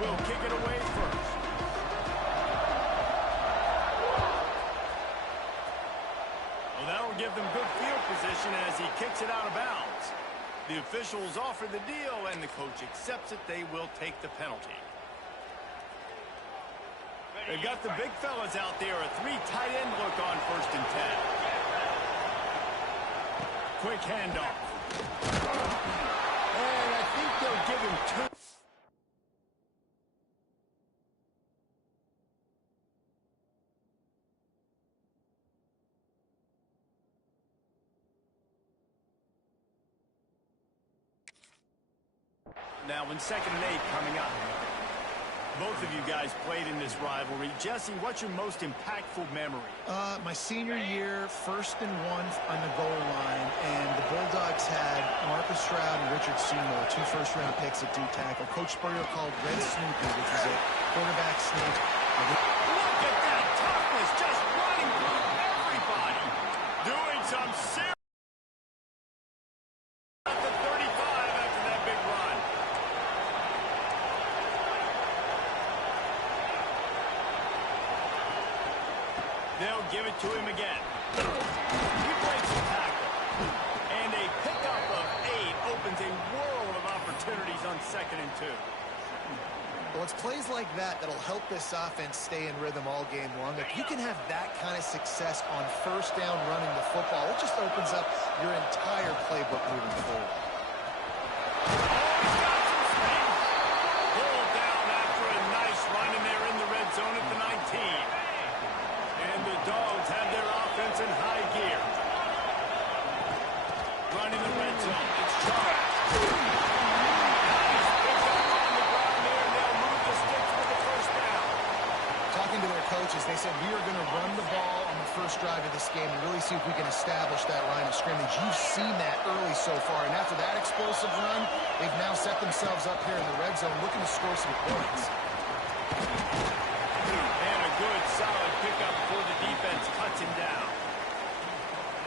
will kick it away first. Well, that'll give them good field position as he kicks it out of bounds. The officials offer the deal, and the coach accepts it. They will take the penalty. They've got the big fellas out there. A 3 tight end look on 1st and 10. Quick handoff. And I think they'll give him 2. Now in 2nd and 8 coming up. Both of you guys played in this rivalry. Jesse, what's your most impactful memory? My senior year, 1st and 1 on the goal line, and the Bulldogs had Marcus Stroud and Richard Seymour, 2 first-round picks at D tackle. Coach Spurrier called Red Snoopy, which was a quarterback sneak. Look at that toughness, just running through everybody. Doing some serious at the 35 after that big run. They'll give it to him again. He breaks the tackle. And a pickup of 8 opens a world of opportunities on 2nd and 2. Well, it's plays like that that'll help this offense stay in rhythm all game long. If you can have that kind of success on 1st down running the football, it just opens up your entire playbook moving forward. Pulled down after a nice run, and they're in the red zone at the 19. And the Dogs have their offense in high gear. Running the red zone. It's Charles. Nice pickup on the ground there, and they'll move the sticks for the 1st down. Talking to their coaches, they said we are going to run the ball on the 1st drive of this game and really see if we can establish that line of scrimmage. You've seen that early so far, and after that explosive run, they've now set themselves up here in the red zone looking to score some points. And a good, solid pickup before the defense cuts him down.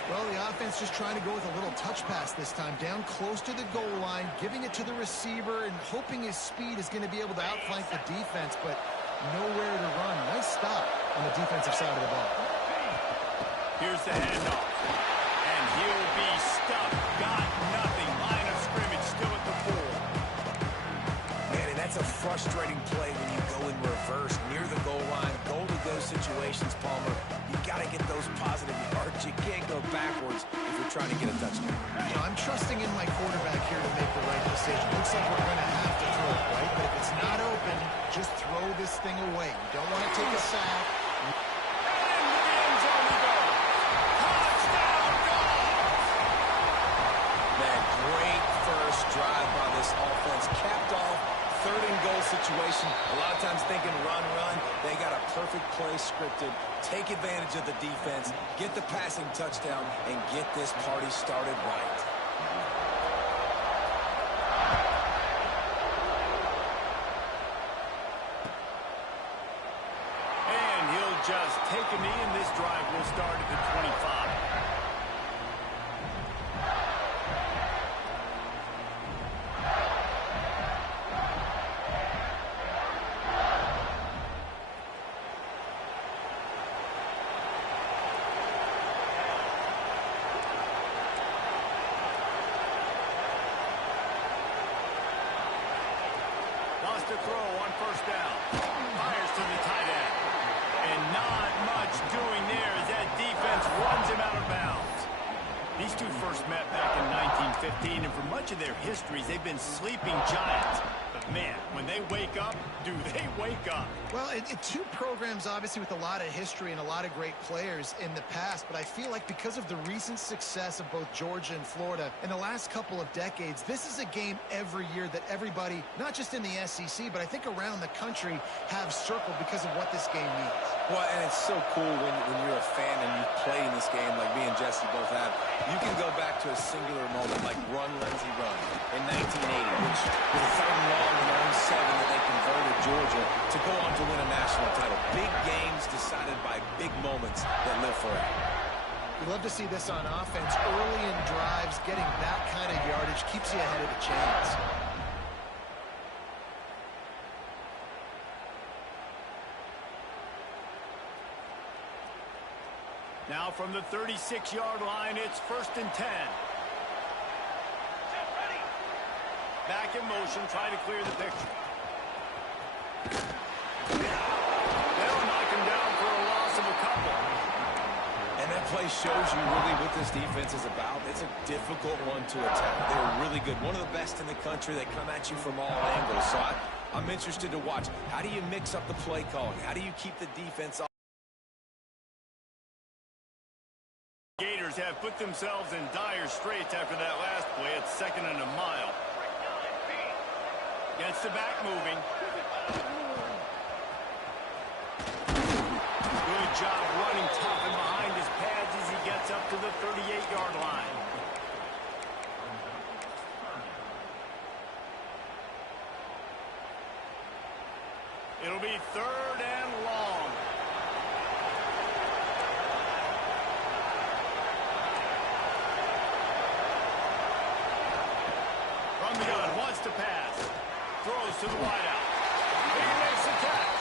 Well, the offense just trying to go with a little touch pass this time, down close to the goal line, giving it to the receiver and hoping his speed is going to be able to outflank the defense, but nowhere to run. Nice stop on the defensive side of the ball. Here's the handoff. And he'll be stuffed. Got nothing. Line of scrimmage still at the 4. Man, and that's a frustrating play when you go in reverse near the goal line. Goal-to-go situations, Palmer. You got to get those positive yards. You can't go backwards if you're trying to get a touchdown. You know, I'm trusting in my quarterback here to make the right decision. Looks like we're going to have to throw it, right? But if it's not open, just throw this thing away. You don't want to take a sack. And into the end zone we go. Touchdown, Dogs! Man, great first drive by this offense. Capped off, 3rd and goal situation. A lot of times thinking run. They got a perfect play scripted. Take advantage of the defense, get the passing touchdown, and get this party started right. And he'll just take a knee, and this drive will start at the 25. To throw on 1st down. Fires to the tight end. And not much doing there as that defense runs him out of bounds. These two first met back in 1915, and for much of their histories, they've been sleeping giants. But, man, when they wake up, do they wake up? Well, two programs, obviously, with a lot of history and a lot of great players in the past, but I feel like because of the recent success of both Georgia and Florida in the last couple of decades, this is a game every year that everybody, not just in the SEC, but I think around the country, have circled because of what this game means. Well, and it's so cool when you're a fan and you've played in this game like me and Jesse both have. You can go back to a singular moment like Run, Lindsey, Run in 1980, which was a 3rd and long in their own 7 that they converted Georgia to go on to win a national title. Big games decided by big moments that live forever. We love to see this on offense. Early in drives, getting that kind of yardage keeps you ahead of the chains. Now from the 36-yard line, it's 1st and 10. Back in motion, trying to clear the picture. They'll knock him down for a loss of a couple. And that play shows you really what this defense is about. It's a difficult one to attack. They're really good. One of the best in the country. They come at you from all angles. So I'm interested to watch. How do you mix up the play calling? How do you keep the defense off? Gators have put themselves in dire straits after that last play. It's 2nd and a mile. Gets the back moving. Good job running tough and behind his pads as he gets up to the 38-yard line. It'll be 3rd and long. From the gun, wants to pass. Throws to the wideout. He makes the catch.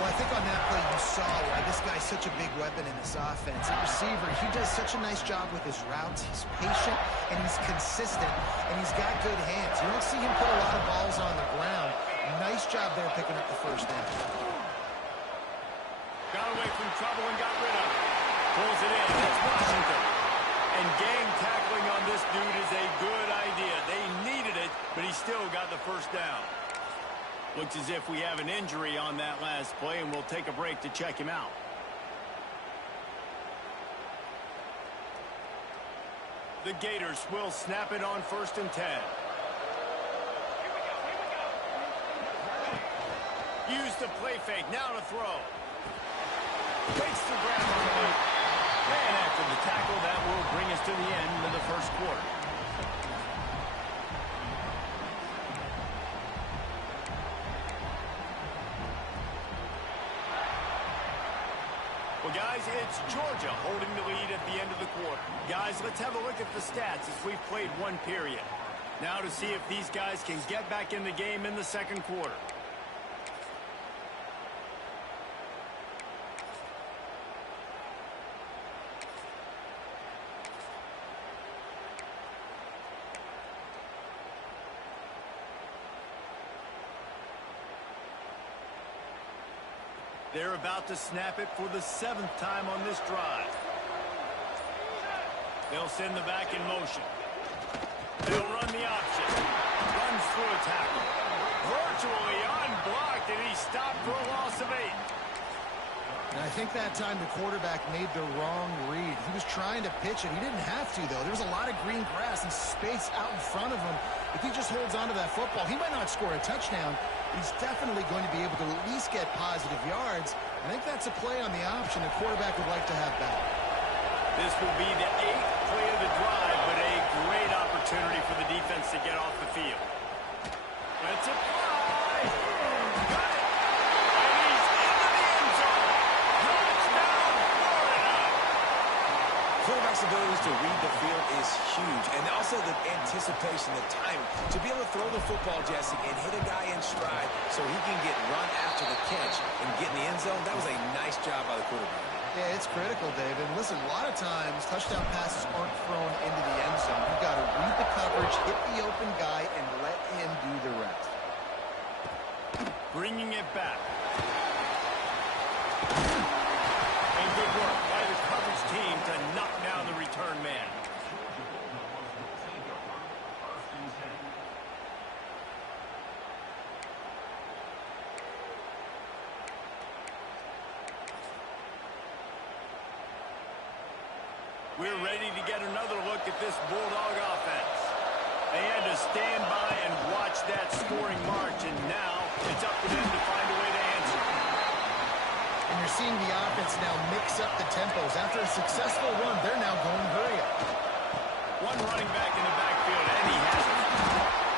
Well, I think on that play you saw why this guy's such a big weapon in this offense. At receiver, he does such a nice job with his routes. He's patient, and he's consistent, and he's got good hands. You don't see him put a lot of balls on the ground. Nice job there picking up the 1st down. Got away from trouble and got rid of it. Pulls it in. It's Washington. And game tackling on this dude is a good idea. They needed it, but he still got the 1st down. Looks as if we have an injury on that last play, and we'll take a break to check him out. The Gators will snap it on 1st and 10. Use the play fake. Now to throw. Takes the grab on the way. And after the tackle, that will bring us to the end of the 1st quarter. Well, guys, it's Georgia holding the lead at the end of the quarter. Guys, let's have a look at the stats as we've played one period. Now to see if these guys can get back in the game in the 2nd quarter. They're about to snap it for the 7th time on this drive. They'll send the back in motion. They'll run the option. Runs through a tackle. Virtually unblocked, and he stopped for a loss of 8. And I think that time the quarterback made the wrong read. He was trying to pitch it. He didn't have to, though. There was a lot of green grass and space out in front of him. If he just holds on to that football, he might not score a touchdown. He's definitely going to be able to at least get positive yards. I think that's a play on the option the quarterback would like to have back. This will be the 8th play of the drive, but a great opportunity for the defense to get off the field. That's a fly. Got it. And he's into the end zone. Touchdown, Florida. Quarterback's abilities to read the field is huge, and also the anticipation, the timing. To be able to throw the football, Jesse, and hit a guy in stride so he can get run after the catch and get in the end zone, that was a nice job by the quarterback. Yeah, it's critical, David. Listen, a lot of times touchdown passes aren't thrown into the end zone. You've got to read the coverage, hit the open guy, and let him do the rest. Bringing it back. And good work by the coverage team to knock down the return man. We're ready to get another look at this Bulldog offense. They had to stand by and watch that scoring march, and now it's up to them to find a way to answer. And you're seeing the offense now mix up the tempos. After a successful run, they're now going hurry up. One running back in the backfield, and he has it.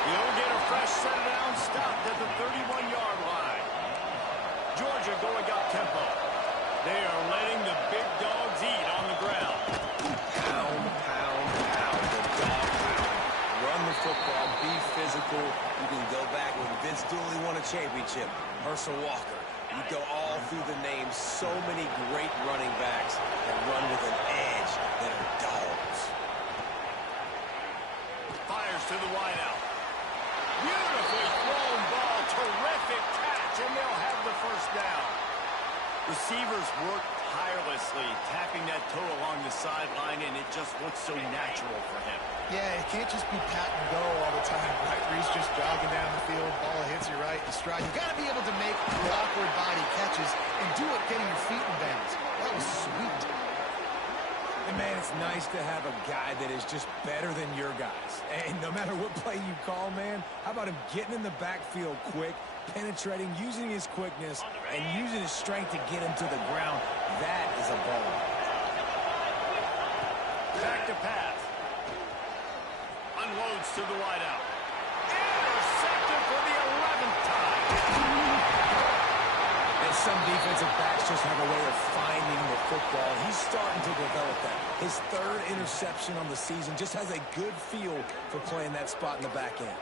He'll get a fresh set down, stopped at the 31-yard line. Georgia going up tempo. They are letting the big dogs eat on the ground. Pound, pound, pound, the dog pound. Run the football, be physical. You can go back when Vince Dooley won a championship. Herschel Walker, You go all through the names. So many great running backs that run with an edge that are dogs. Fires to the wideout. Beautifully thrown ball. Terrific catch, and they'll have the first down. Receivers work tirelessly, tapping that toe along the sideline, and it just looks so natural for him. Yeah, it can't just be pat and go all the time, right? Where he's just jogging down the field, ball hits you right in stride. You got to be able to make awkward body catches and do it getting your feet in bounds. That was sweet. And, man, it's nice to have a guy that is just better than your guys. And no matter what play you call, man, how about him getting in the backfield quick, penetrating, using his quickness, and using his strength to get him to the ground? That is a ball. Back to pass. Unloads to the wideout. Intercepted for the 11th time. And some defensive backs just have a way of finding the football. He's starting to develop that. His third interception on the season, just has a good feel for playing that spot in the back end.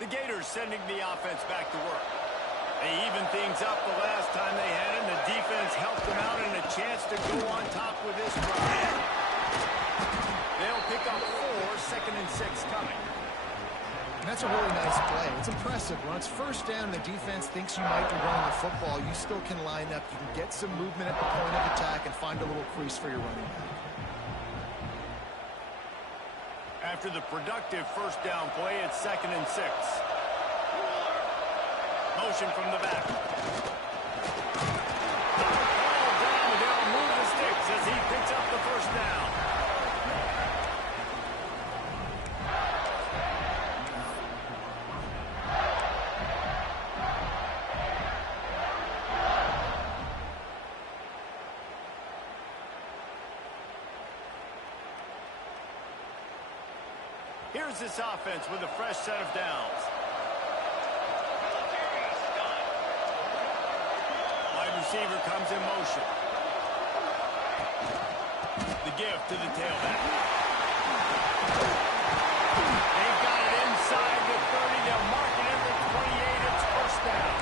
The Gators sending the offense back to work. They evened things up the last time they had it, and the defense helped them out and a chance to go on top with this drive. They'll pick up 4, 2nd and 6 coming. And that's a really nice play. It's impressive. When it's first down and the defense thinks you might be running the football, you still can line up. You can get some movement at the point of attack and find a little crease for your running back. After the productive first down play, it's 2nd and 6. Motion from the back. Ball down, and they'll move the sticks as he picks up the first down. Here's this offense with a fresh set of downs. Wide receiver comes in motion. The give to the tailback. They've got it inside the 30. They'll mark it in the 28. It's first down.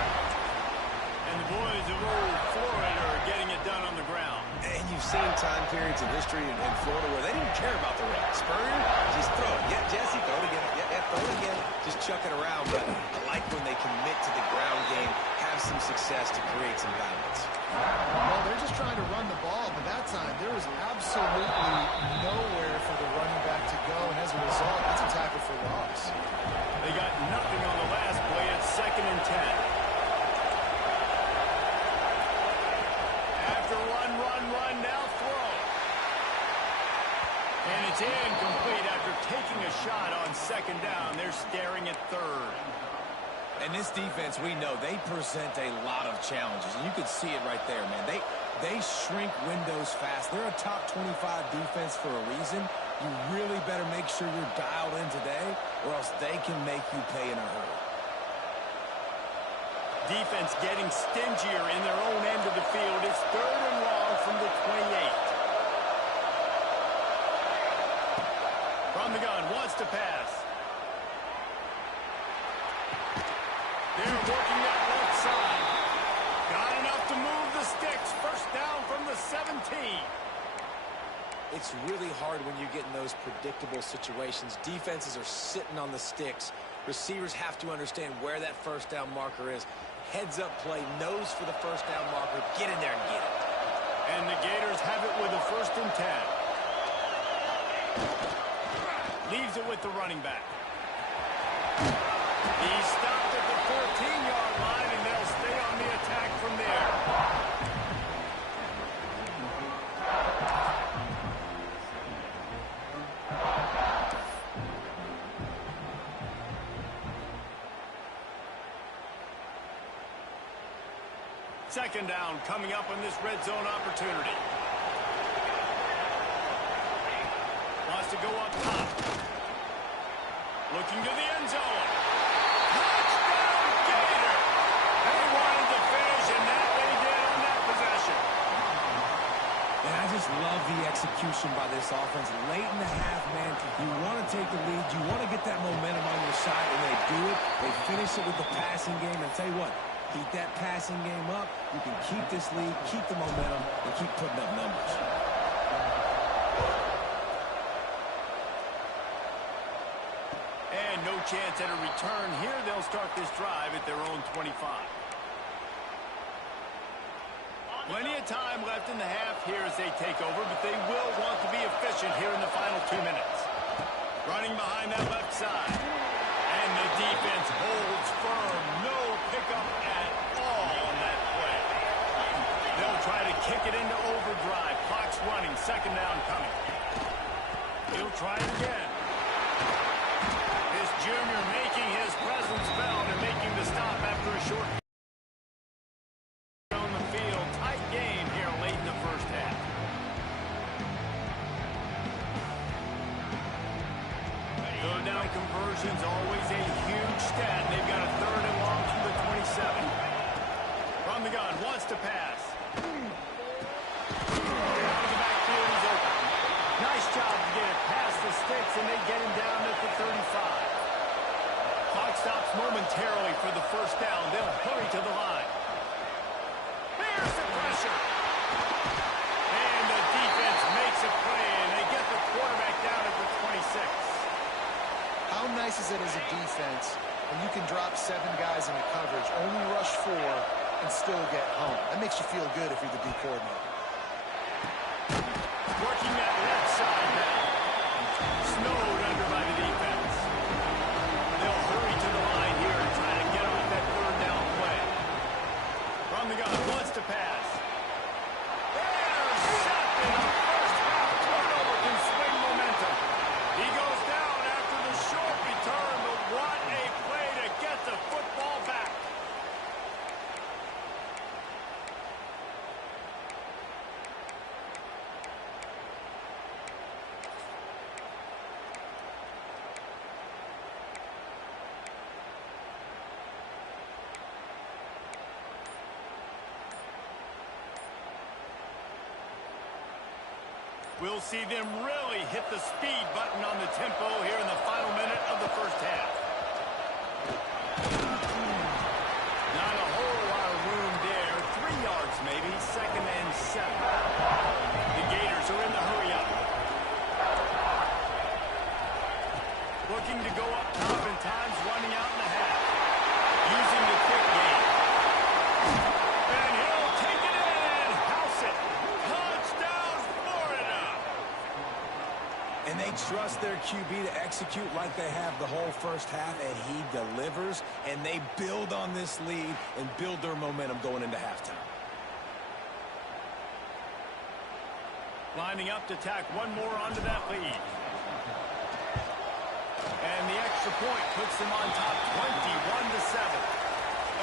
And the boys of old Florida are getting it done on the ground. And you've seen time periods in history in Florida where they didn't care about the run. Spurrier, just throw it. Yeah, Jesse, throw it again. Yeah, throw it again. Just chuck it around. But I like when they commit to the ground game, have some success to create some balance. Well, they're just trying to run the ball, but that time there was absolutely nowhere for the running back to go. And as a result, that's a tackle for loss. They got nothing on the last play. It's 2nd and 10. After run, now throw. And it's incomplete after taking a shot on 2nd down. They're staring at 3rd. And this defense, we know, they present a lot of challenges. And you can see it right there, man. They shrink windows fast. They're a top 25 defense for a reason. You really better make sure you're dialed in today, or else they can make you pay in a hurry. Defense getting stingier in their own end of the field. It's 3rd and long from the 28. From the gun, wants to pass. They're working that left side. Got enough to move the sticks. First down from the 17. It's really hard when you get in those predictable situations. Defenses are sitting on the sticks. Receivers have to understand where that first down marker is. Heads up play, nose for the first down marker. Get in there and get it. And the Gators have it with a 1st and 10. Leaves it with the running back. He stopped at the 14-yard line, and they'll stay on the attack from there. Second down coming up on this red zone opportunity. Wants to go up top. Looking to the end zone. Touchdown, Gator! They wanted to finish, and that they did on that possession. And I just love the execution by this offense. Late in the half, man, you want to take the lead. You want to get that momentum on your side, and they do it. They finish it with the passing game. And tell you what, keep that passing game up. You can keep this lead, keep the momentum, and keep putting up numbers. And no chance at a return here. They'll start this drive at their own 25. Plenty of time left in the half here as they take over, but they will want to be efficient here in the final 2 minutes. Running behind that left side. And the defense holds firm. No pickup at all on that play. They'll try to kick it into overdrive. Clock's running. Second down coming. He'll try it again. This junior making his presence felt and making the stop after a short on the field. Tight game here late in the first half. Third down conversions, always a huge stat. They've got a third and long from the 27. From the gun, wants to pass. Out of the backfield, he's open. Nice job to get it past the sticks, and they get him down at the 35. Clock stops momentarily for the first down. They'll hurry to the line. There's the pressure. And the defense makes a play, and they get the quarterback down at the 26. How nice is it as a defense when you can drop 7 guys in the coverage, only rush 4, and still get home? That makes you feel good if you're the D coordinator. Working that left side now. Snowed under by the defense. They'll hurry to the line here and try to get off that third down play. From the gun, wants to pass. Intercepted. A first half turnover can swing momentum. He goes down after the short return, but what a play to get the football back. We'll see them really hit the speed button on the tempo here in the final minute of the first half. Not a whole lot of room there. 3 yards maybe. Second and 7. The Gators are in the hurry up. Looking to go up top in times, running out in the half. Using the quick game. And he'll take it in. House it. Touchdown, Florida. And they trust their QB to execute like they have the whole first half, and he delivers, and they build on this lead and build their momentum going into halftime. Lining up to tack one more onto that lead. And the extra point puts them on top 21-7.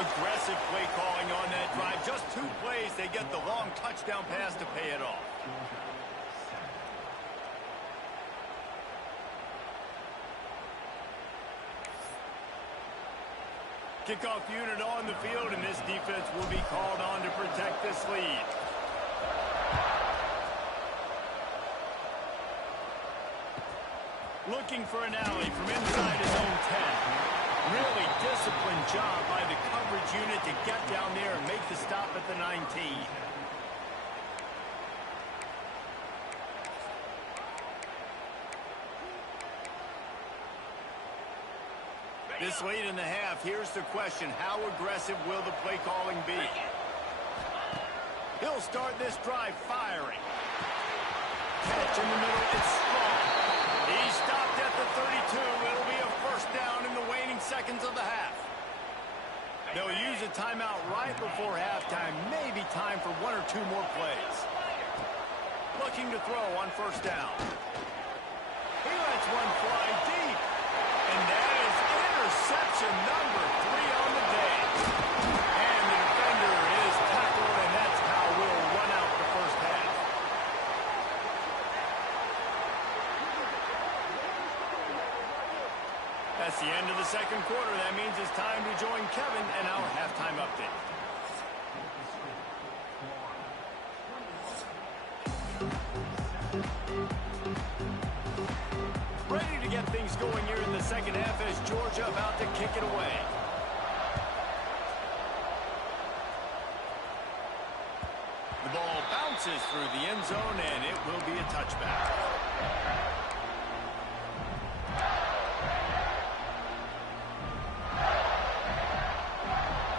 Aggressive play calling on that drive. Just 2 plays, they get the long touchdown pass to pay it off. Kickoff unit on the field, and this defense will be called on to protect this lead. Looking for an alley from inside his own 10. Really disciplined job by the coverage unit to get down there and make the stop at the 19. This late in the half, here's the question. How aggressive will the play calling be? He'll start this drive firing. Catch in the middle, it's strong. He stopped at the 32. It'll be a first down in the waning seconds of the half. They'll use a timeout right before halftime. Maybe time for 1 or 2 more plays. Looking to throw on first down. He lets one fly deep. And that is interception number 3 on the day. And the defender is tackled, and that's how we'll run out the first half. That's the end of the second quarter. That means it's time to join Kevin and our halftime update. Ready to get things going here in the second half as Georgia about to kick it away. The ball bounces through the end zone, and it will be a touchback.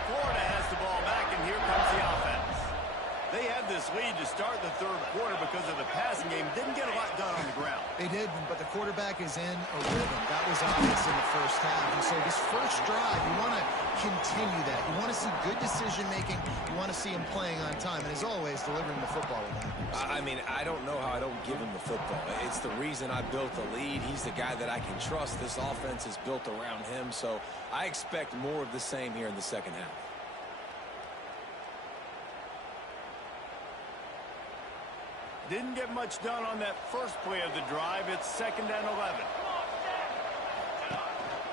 Florida has the ball back, and here comes the offense. They had this lead to start the third quarter because of the passing game. Didn't get a lot done on the ground. They did, but the quarterback is in a rhythm. That was obvious in the first half. And so this first drive, you want to continue that. You want to see good decision-making. You want to see him playing on time. And as always, delivering the football with accuracy. I mean, I don't know how I don't give him the football. It's the reason I built the lead. He's the guy that I can trust. This offense is built around him. So I expect more of the same here in the second half. Didn't get much done on that first play of the drive. It's 2nd and 11.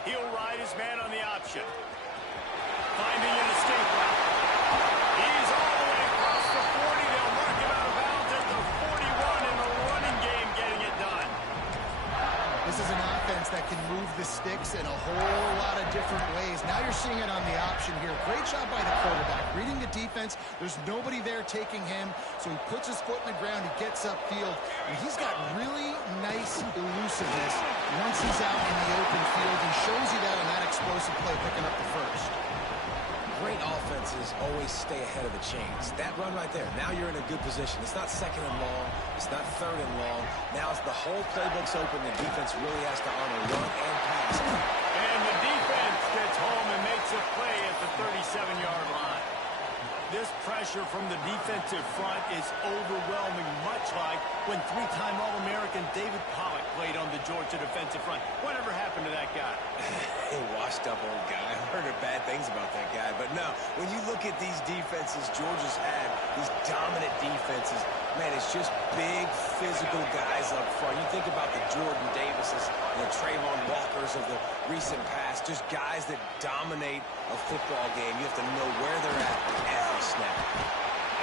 He'll ride his man on the option. Finding an escape route. He's all the way across the 40. They'll mark him out of bounds at the 41 in the running game, getting it done. This is an offense that can move the sticks in a whole lot of different ways. Now you're seeing it on the option here. Great job by the quarterback. Reading the defense. There's nobody there taking him, so he puts his foot in the ground. He gets upfield. And he's got really nice elusiveness once he's out in the open field. He shows you that on that explosive play, picking up the first. Great offenses always stay ahead of the chains. That run right there, now you're in a good position. It's not 2nd and long. It's not 3rd and long. Now it's the whole playbook's open. The defense really has to honor run and pass. And the defense gets home and makes a play at the 37-yard line. This pressure from the defensive front is overwhelming, much like when 3-time All-American David Pollock played on the Georgia defensive front. Whatever happened to that guy? A washed-up old guy. I've heard bad things about that guy. But no, when you look at these defenses Georgia's had, these dominant defenses, man, it's just big, physical guys up front. You think about the Jordan Davises and the Trayvon Walkers of the recent past, just guys that dominate a football game. You have to know where they're at every snap.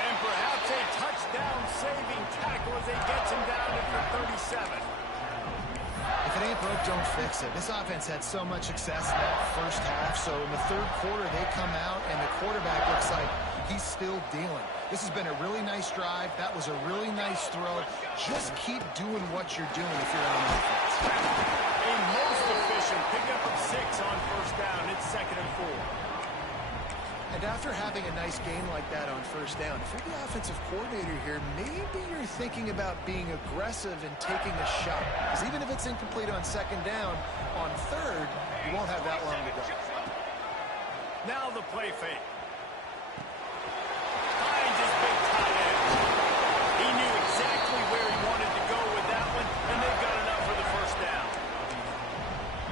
And perhaps a touchdown-saving tackle as he gets him down at the 37. If it ain't broke, don't fix it. This offense had so much success in that first half, so in the third quarter they come out and the quarterback looks like he's still dealing. This has been a really nice drive. That was a really nice throw. Just keep doing what you're doing if you're on offense. A most efficient pickup of 6 on first down. It's 2nd and 4. And after having a nice game like that on first down, if you're the offensive coordinator here, maybe you're thinking about being aggressive and taking a shot. Because even if it's incomplete on 2nd down, on 3rd, you won't have that long to go. Now the play fake. Finds his big tight end. He knew exactly where he wanted to go with that one, and they've got enough for the first down.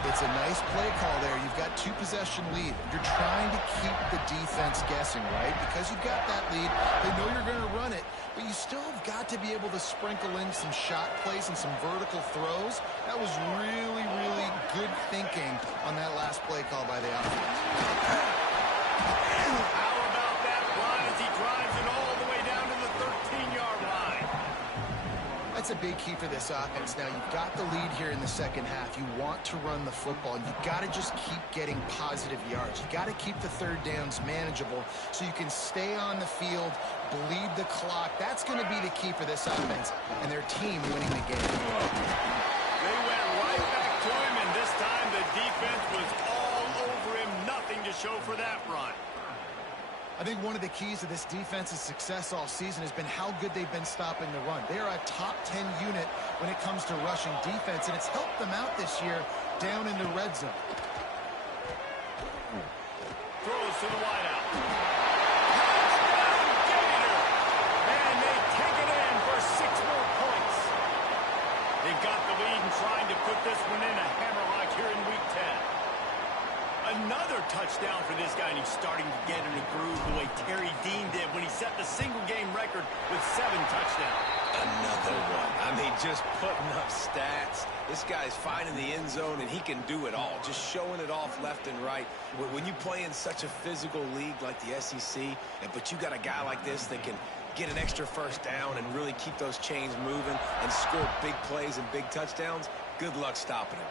It's a nice play call there. You've got 2-possession lead. You're trying to keep the defense guessing, right? Because you've got that lead, they know you're going to run it, but you still have got to be able to sprinkle in some shot plays and some vertical throws. That was really, really good thinking on that last play call by the offense. How about that run as he drives it all the way down to the 13-yard line? That's a big key for this offense. Now, you've got the lead here in the second half. You want to run the football. You've got to just keep getting positive yards. You've got to keep the third downs manageable so you can stay on the field, bleed the clock. That's going to be the key for this offense and their team winning the game. They went right back to him, and this time the defense was all over him. Nothing to show for that run. I think one of the keys to this defense's success all season has been how good they've been stopping the run. They are a top 10 unit when it comes to rushing defense, and it's helped them out this year down in the red zone. Throws to the wideout. Touchdown, Gator! And they take it in for 6 more points. They've got the lead and trying to put this one in a hammerlock here in Week 10. Another touchdown for this guy, and he's starting to get in a groove the way Terry Dean did when he set the single-game record with 7 touchdowns. Another one. I mean, just putting up stats. This guy's finding the end zone, and he can do it all, just showing it off left and right. When you play in such a physical league like the SEC, but you got a guy like this that can get an extra first down and really keep those chains moving and score big plays and big touchdowns, good luck stopping him.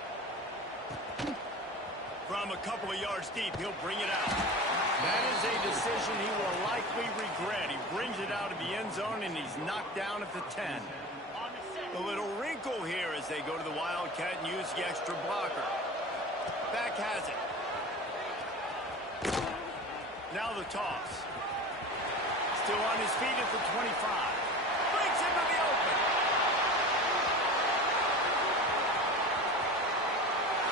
From a couple of yards deep, he'll bring it out. That is a decision he will likely regret. He brings it out of the end zone, and he's knocked down at the 10. A little wrinkle here as they go to the Wildcat and use the extra blocker. Back has it. Now the toss. Still on his feet at the 25. Breaks into the open.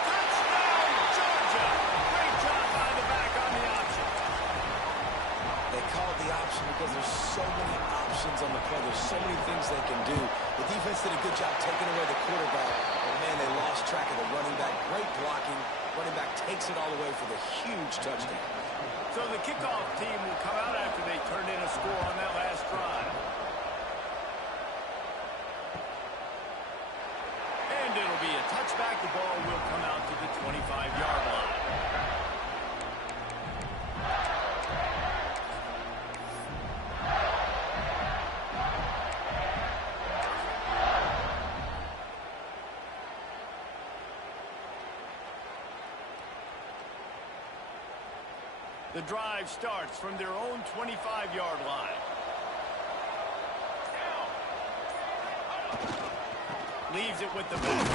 Touchdown, Georgia. Great job by the back on the option. They call it the option because there's so many options on the play. There's so many things they can do. The defense did a good job taking away the quarterback. But, man, they lost track of the running back. Great blocking. Running back takes it all the way for the huge touchdown. So the kickoff team will come out after they turned in a score on that last drive. And it'll be a touchback. The ball will come out to the 25-yard line. The drive starts from their own 25-yard line. Leaves it with the back.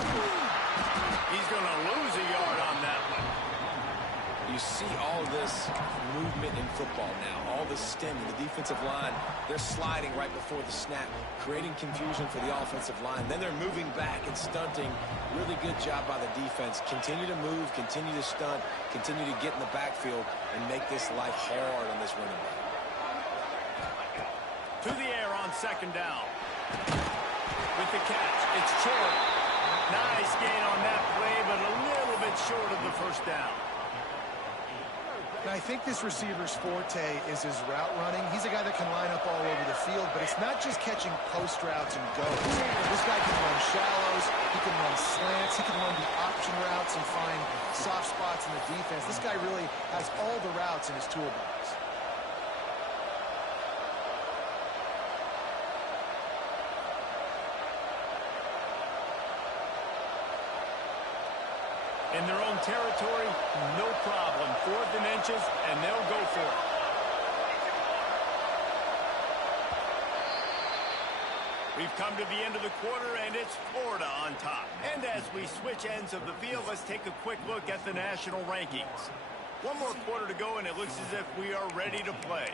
He's going to lose a yard on that one. You see all this movement in football now, all the stemming, the defensive line, they're sliding right before the snap, creating confusion for the offensive line. Then they're moving back and stunting. Really good job by the defense. Continue to move, continue to stunt, continue to get in the backfield and make this life hard on this running back. To the air on second down. With the catch, it's Cherry. Nice gain on that play, but a little bit short of the first down. And I think this receiver's forte is his route running. He's a guy that can line up all over the field, but it's not just catching post routes and goes. This guy can run shallows, he can run slants, he can run the option routes and find soft spots in the defense. This guy really has all the routes in his toolbox. In their own territory, no problem. 4th and inches, and they'll go for it. We've come to the end of the quarter, and it's Florida on top. And as we switch ends of the field, let's take a quick look at the national rankings. One more quarter to go, and it looks as if we are ready to play.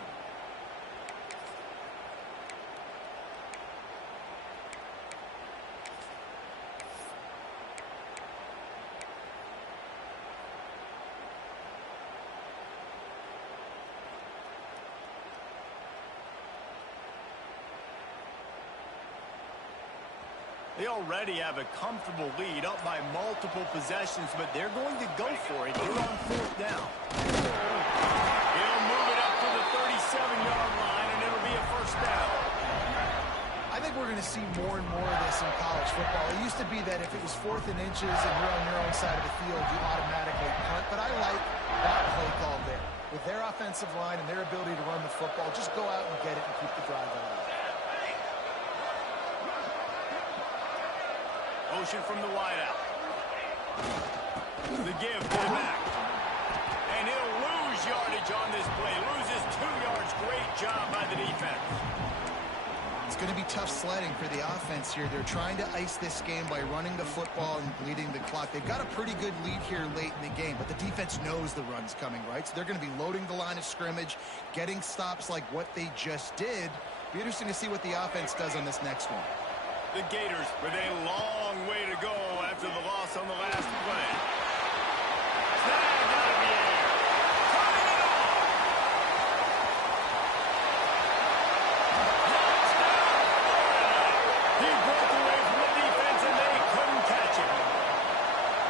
They already have a comfortable lead, up by multiple possessions, but they're going to go for it here on 4th down. He'll move it up to the 37-yard line, and it'll be a first down. I think we're going to see more and more of this in college football. It used to be that if it was 4th and inches and you're on your own side of the field, you automatically punt, but I like that play call there. With their offensive line and their ability to run the football, just go out and get it and keep the drive alive. Motion from the wideout. The give to the back. And he'll lose yardage on this play. Loses 2 yards. Great job by the defense. It's going to be tough sledding for the offense here. They're trying to ice this game by running the football and bleeding the clock. They've got a pretty good lead here late in the game, but the defense knows the run's coming, right? So they're going to be loading the line of scrimmage, getting stops like what they just did. Be interesting to see what the offense does on this next one. The Gators with a long way to go after the loss on the last play. Snag out of the air. Turning it off. Touchdown, Florida. He broke away from the defense, and they couldn't catch him.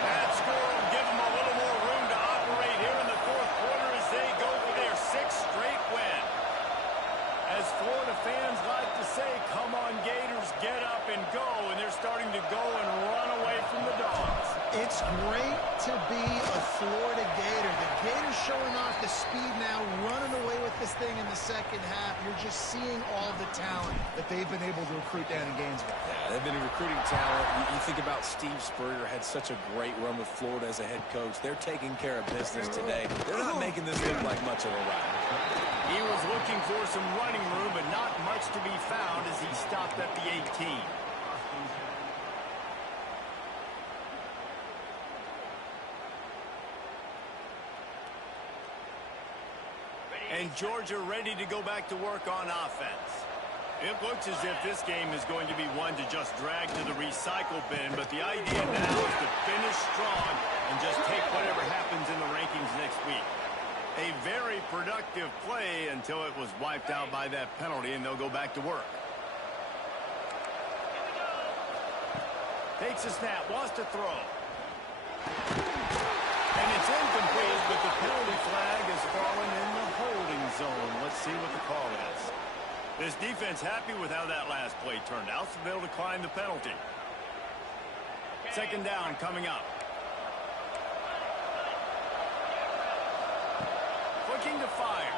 That score will give them a little more room to operate here in the 4th quarter as they go for their 6th straight win. As Florida fans like to say, come on Gators, get up and go, and they're starting to go and run away from the Dogs. It's great to be a Florida Gator. The Gators showing off the speed now, running away with this thing in the second half. You're just seeing all the talent that they've been able to recruit down in Gainesville. Yeah, they've been recruiting talent. You think about Steve Spurrier, had such a great run with Florida as a head coach. They're taking care of business today. They're not making this look like much of a ride. He was looking for some running room, but not much to be found as he stopped at the 18. And Georgia ready to go back to work on offense. It looks as if this game is going to be one to just drag to the recycle bin, but the idea now is to finish strong and just take whatever happens in the rankings next week. A very productive play until it was wiped out by that penalty, and they'll go back to work. Takes a snap, wants to throw. And it's incomplete, but the penalty flag has fallen in the holding zone. Let's see what the call is. This defense happy with how that last play turned out, so they'll decline the penalty. Second down coming up. Looking to fire.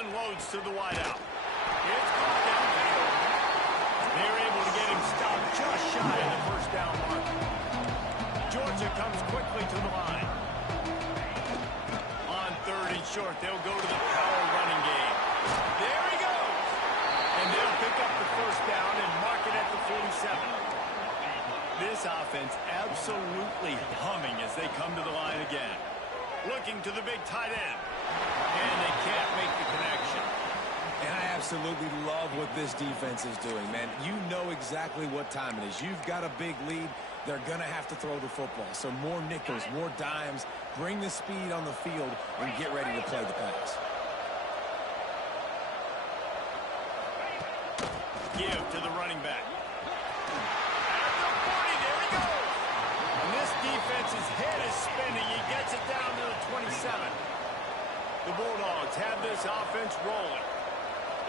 Unloads to the wideout. It's caught downfield. They're able to get him stopped just shy of the first down mark. Georgia comes quickly to the line. On third and short, they'll go to the power running game. There he goes. And they'll pick up the first down and mark it at the 47. This offense absolutely humming as they come to the line again. Looking to the big tight end. And they can't make the connection. And I absolutely love what this defense is doing, man. You know exactly what time it is. You've got a big lead. They're going to have to throw the football. So more nickels, more dimes. Bring the speed on the field and get ready to play the pass. Give to the running back. At the 40, there he goes. And this defense's head is spinning. He gets it down to the 27. The Bulldogs have this offense rolling.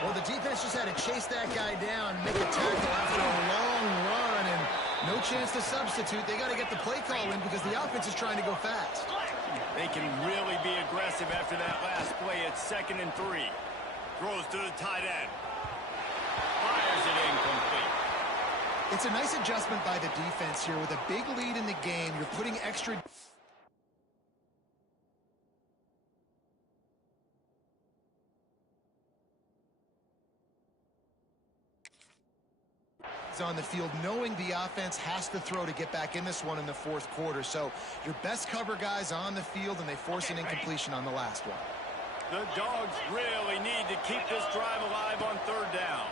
Well, the defense just had to chase that guy down, make a tackle after a long run, and no chance to substitute. They got to get the play call in because the offense is trying to go fast. They can really be aggressive after that last play. It's 2nd and 3. Throws to the tight end. Fires it incomplete. It's a nice adjustment by the defense here. With a big lead in the game, you're putting extra... on the field, knowing the offense has to throw to get back in this one in the fourth quarter. So your best cover guys on the field, and they force an incompletion on the last one. The Dogs really need to keep this drive alive on third down.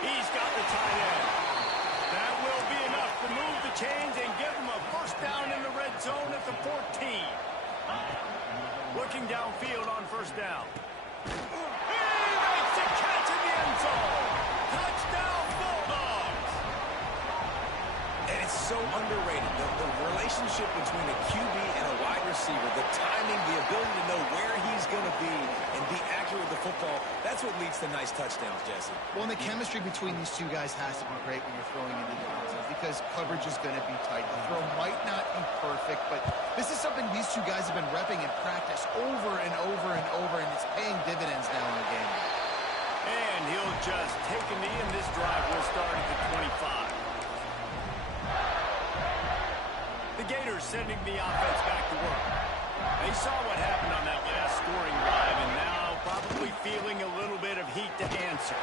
He's got the tight end. That will be enough to move the chains and give them a first down in the red zone at the 14. Looking downfield on first down. He makes a catch in the end zone. Touchdown, Bulldogs! And it's so underrated. The relationship between a QB and a wide receiver, the timing, the ability to know where he's going to be and be accurate with the football, that's what leads to nice touchdowns, Jesse. Well, and the chemistry between these two guys has to be great when you're throwing into the end zone because coverage is going to be tight. The throw might not be perfect, but this is something these two guys have been repping in practice over and over and over, and it's paying dividends now in the game. And he'll just take a knee, and this drive will start at the 25. The Gators sending the offense back to work. They saw what happened on that last scoring drive, and now probably feeling a little bit of heat to answer.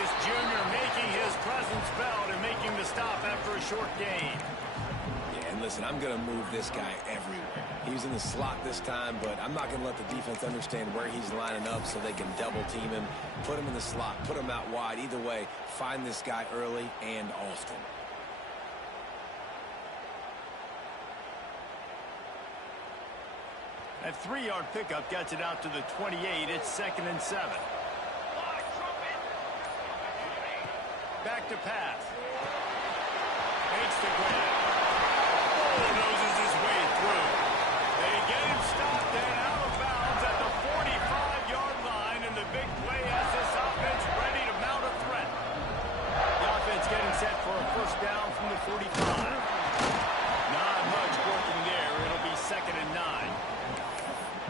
This junior making his presence felt and making the stop after a short gain. Yeah, and listen, I'm going to move this guy everywhere. He was in the slot this time, but I'm not going to let the defense understand where he's lining up so they can double team him, put him in the slot, put him out wide. Either way, find this guy early and often. That 3-yard pickup gets it out to the 28. It's 2nd and 7. Back to pass. Makes the grab. Bulldozes his way through. They get him stopped and out of bounds at the 45-yard line, and the big play has this offense ready to mount a threat. The offense getting set for a first down from the 45. Not much working there. It'll be 2nd and 9.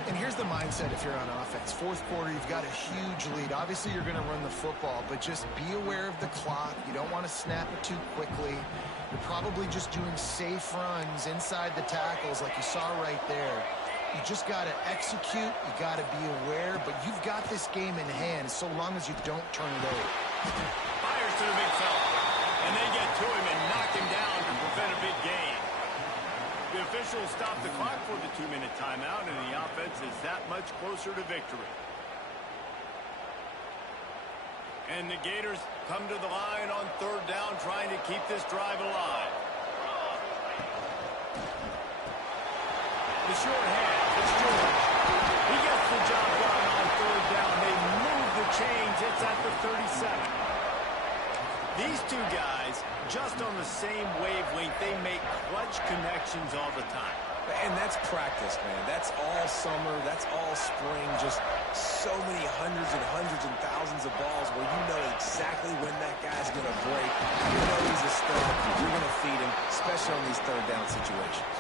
And here's the mindset if you're on offense. Fourth quarter, you've got a huge lead. Obviously, you're going to run the football, but just be aware of the clock. You don't want to snap it too quickly. You're probably just doing safe runs inside the tackles like you saw right there. You just got to execute. You got to be aware, but you've got this game in hand so long as you don't turn it over. Fires to the big fella, and they get to him and knock him down to prevent a big gain. The officials stop the clock for the 2-minute timeout, and the offense is that much closer to victory. And the Gators come to the line on 3rd down, trying to keep this drive alive. The short hand, it's George. He gets the job done on 3rd down. They move the chains. It's at the 37. These two guys, just on the same wavelength, they make clutch connections all the time. And that's practice, man. That's all summer. That's all spring. Just so many hundreds and thousands of balls where you know exactly when that guy's going to break. You know he's a stud. You're going to feed him, especially on these 3rd down situations.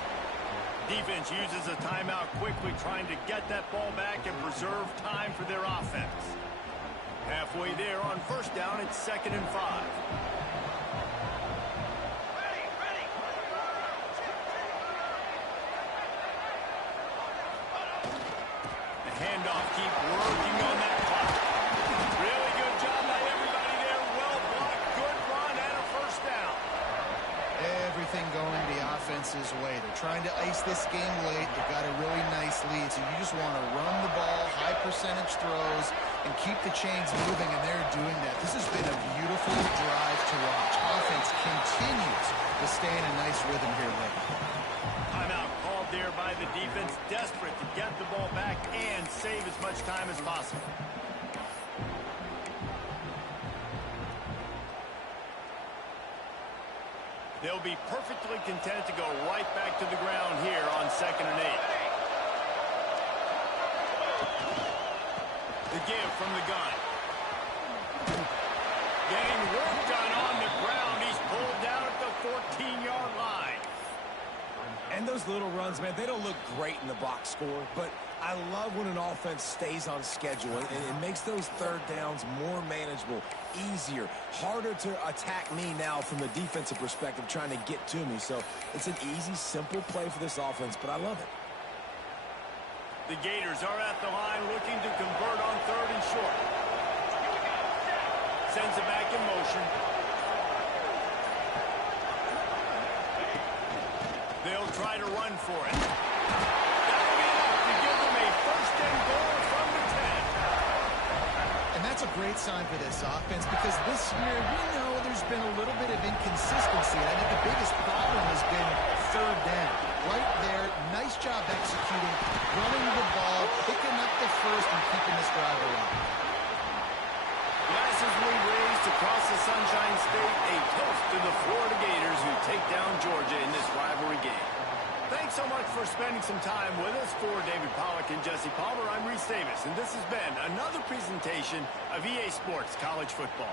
Defense uses a timeout quickly, trying to get that ball back and preserve time for their offense. Halfway there on 1st down, it's 2nd and 5. The handoff, keep working on that clock. Really good job by everybody there. Well blocked, good run, and a 1st down. Everything going the offense's way. They're trying to ice this game late. They've got a really nice lead, so you just want to run the ball, high percentage throws, and keep the chains moving, and they're doing that. This has been a beautiful drive to watch. Offense continues to stay in a nice rhythm here lately. Timeout called there by the defense, desperate to get the ball back and save as much time as possible. They'll be perfectly content to go right back to the ground here on 2nd and 8. The give from the gun. Getting work done on the ground. He's pulled down at the 14-yard line. And those little runs, man, they don't look great in the box score, but I love when an offense stays on schedule, and it makes those 3rd downs more manageable, easier, harder to attack me now from the defensive perspective trying to get to me. So it's an easy, simple play for this offense, but I love it. The Gators are at the line looking to convert on 3rd and short. Sends it back in motion. They'll try to run for it. That'll be enough to give them a 1st and goal from the 10. And that's a great sign for this offense because this year we know there's been a little bit of inconsistency. I think the biggest problem has been 3rd down. Right there, nice job executing, running the ball, picking up the 1st, and keeping this drive alive. Glasses will be raised across the Sunshine State, a toast to the Florida Gators who take down Georgia in this rivalry game. Thanks so much for spending some time with us. For David Pollack and Jesse Palmer, I'm Reese Davis, and this has been another presentation of EA Sports College Football.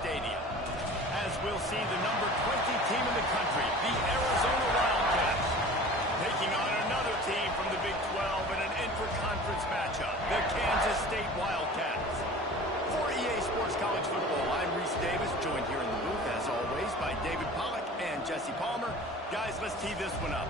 stadium. As we'll see the number 20 team in the country, the Arizona Wildcats, taking on another team from the Big 12 in an intra-conference matchup, the Kansas State Wildcats. For EA Sports College Football, I'm Reese Davis, joined here in the booth, as always, by David Pollack and Jesse Palmer. Guys, let's tee this one up.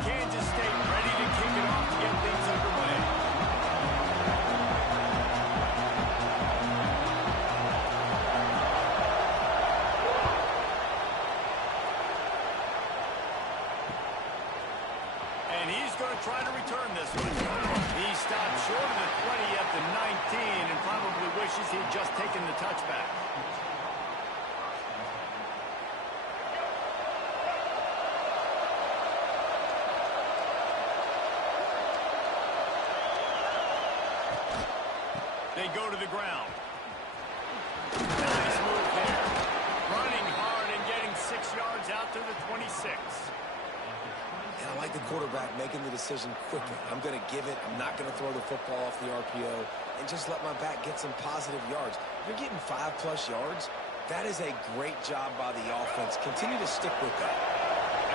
Kansas State ready to kick it off to get things underway. And he's going to try to return this one. He stopped short of the 20 at the 19 and probably wishes he'd just taken the touchback. They go to the ground. Nice move there. Running hard and getting 6 yards out to the 26. And I like the quarterback making the decision quickly. I'm going to give it. I'm not going to throw the football off the RPO and just let my back get some positive yards. You're getting 5+ yards. That is a great job by the offense. Continue to stick with that.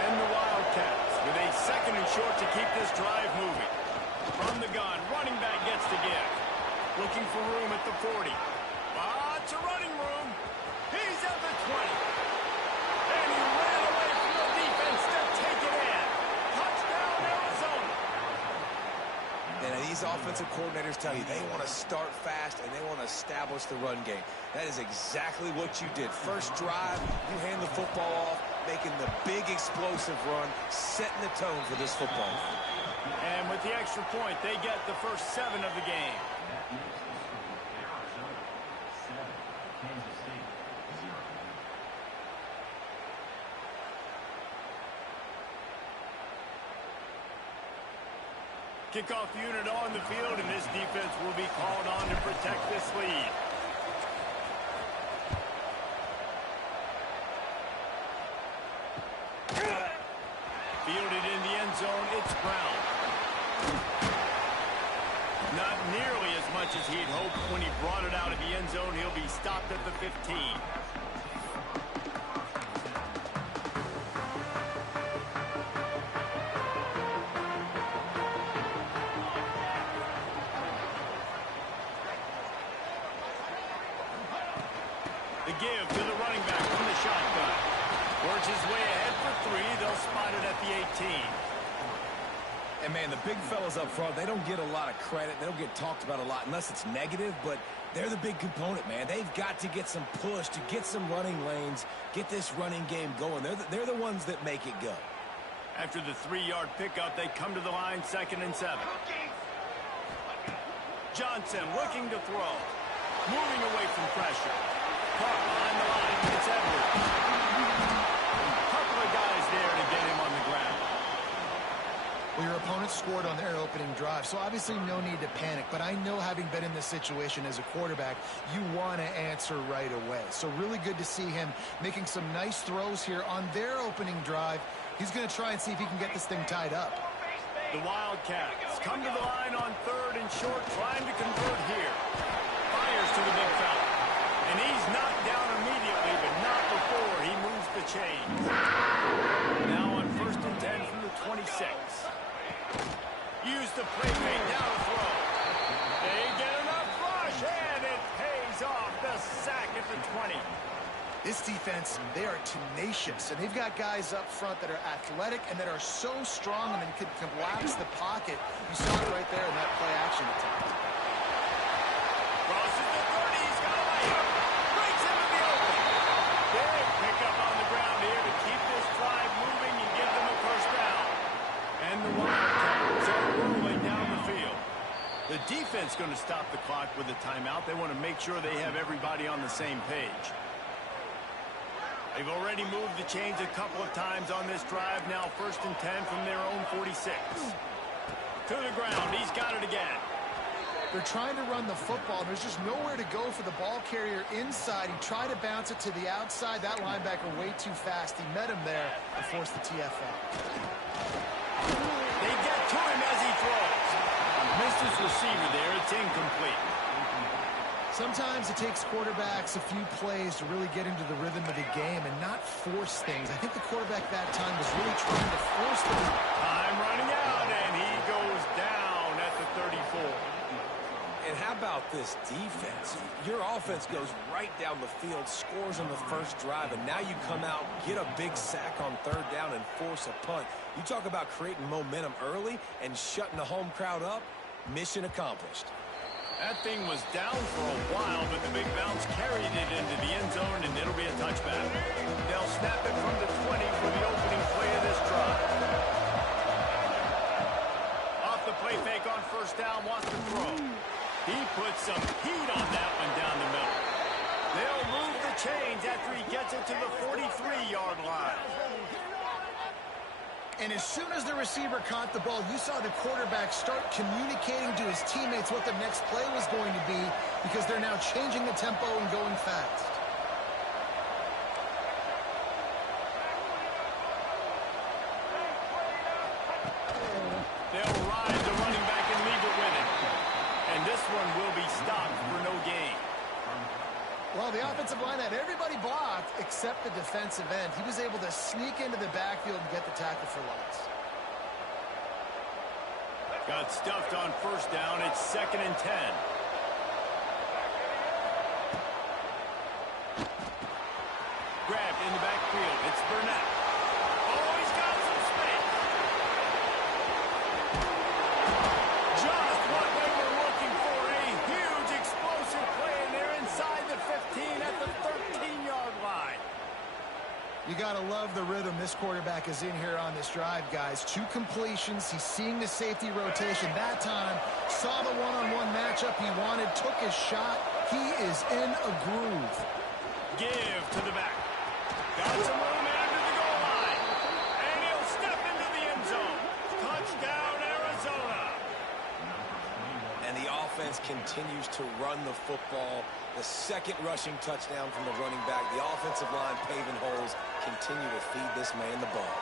And the Wildcats with a 2nd and short to keep this drive moving. From the gun, running back gets the give. Looking for room at the 40. Lots of running room. He's at the 20. And he ran away from the defense to take it in. Touchdown, Arizona. And these offensive coordinators tell you they want to start fast and they want to establish the run game. That is exactly what you did. First drive, you hand the football off, making the big explosive run, setting the tone for this football. And with the extra point, they get the first 7 of the game. Kickoff unit on the field, and this defense will be called on to protect this lead. Fielded in the end zone, it's Brown. Not nearly as much as he'd hoped when he brought it out of the end zone. He'll be stopped at the 15. The give to the running back from the shotgun. Works his way ahead for 3. They'll spot it at the 18. And, man, the big fellas up front, they don't get a lot of credit. They don't get talked about a lot unless it's negative, but they're the big component, man. They've got to get some push, to get some running lanes, get this running game going. They're the ones that make it go. After the 3-yard pickup, they come to the line, 2nd and 7. Johnson looking to throw. Moving away from pressure. Caught behind the line. It's Edwards. Couple of guys there to get him on the ground. Well, your opponent scored on their opening drive, so obviously no need to panic. But I know, having been in this situation as a quarterback, you want to answer right away. So really good to see him making some nice throws here on their opening drive. He's going to try and see if he can get this thing tied up. The Wildcats come to the line on 3rd and short, trying to convert here. Fires to the big fella. And he's knocked down immediately, but not before he moves the chains. Now on 1st and 10 from the 26. Use the play fake, now to throw. They get enough rush, and it pays off. The sack at the 20. This defense, they are tenacious, and they've got guys up front that are athletic and that are so strong and can collapse the pocket. You saw it right there in that play-action attempt. Crosses the 30, he's got a layup. Breaks into the open. Big pickup on the ground here to keep this drive moving and give them a first down. And the Wildcats are rolling down the field. The defense going to stop the clock with a timeout. They want to make sure they have everybody on the same page. They've already moved the chains a couple of times on this drive. Now 1st and 10 from their own 46. To the ground. He's got it again. They're trying to run the football. There's just nowhere to go for the ball carrier inside. He tried to bounce it to the outside. That linebacker way too fast. He met him there and forced the TFL. They get to him as he throws. Missed his receiver there. It's incomplete. Sometimes it takes quarterbacks a few plays to really get into the rhythm of the game and not force things. I think the quarterback that time was really trying to force them. Time running out, and he goes down at the 34. And how about this defense? Your offense goes right down the field, scores on the first drive, and now you come out, get a big sack on third down, and force a punt. You talk about creating momentum early and shutting the home crowd up. Mission accomplished. That thing was down for a while, but the big bounce carried it into the end zone, and it'll be a touchback. They'll snap it from the 20 for the opening play of this drive. Off the play fake on first down, wants to throw. He puts some heat on that one down the middle. They'll move the chains after he gets it to the 43-yard line. And as soon as the receiver caught the ball, you saw the quarterback start communicating to his teammates what the next play was going to be because they're now changing the tempo and going fast. They'll ride the running back and leave it with him. And this one will be stopped for no gain. Well, the offensive line had everybody blocked except the defensive end. He was able to sneak into the backfield and get the tackle for loss. Got stuffed on first down. It's 2nd and 10. Grabbed in the backfield. It's Burnett. Oh, he's got some space. Just what they were looking for. A huge explosive play, and they're inside the 15 at the 13-yard line. You got to love the rhythm this quarterback is in here on this drive, guys. 2 completions. He's seeing the safety rotation. That time, saw the one-on-one matchup he wanted, took his shot. He is in a groove. Give to the back. Got some room into the goal line. And he'll step into the end zone. Touchdown, Arizona. And the offense continues to run the football. The second rushing touchdown from the running back. The offensive line paving holes. Continue to feed this man the ball.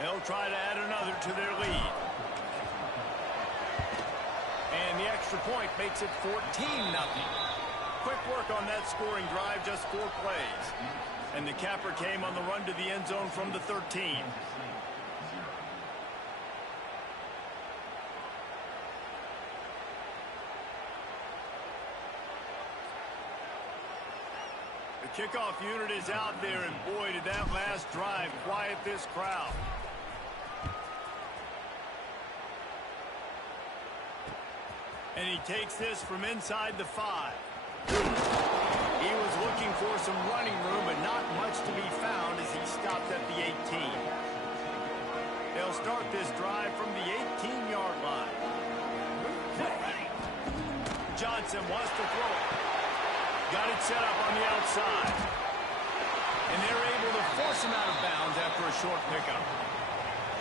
They'll try to add another to their lead. And the extra point makes it 14-0. Quick work on that scoring drive, just 4 plays. And the capper came on the run to the end zone from the 13. The kickoff unit is out there, and boy, did that last drive quiet this crowd. And he takes this from inside the 5. He was looking for some running room, but not much to be found as he stopped at the 18. They'll start this drive from the 18-yard line. Johnson wants to throw it. Got it set up on the outside. And they're able to force him out of bounds after a short pickup.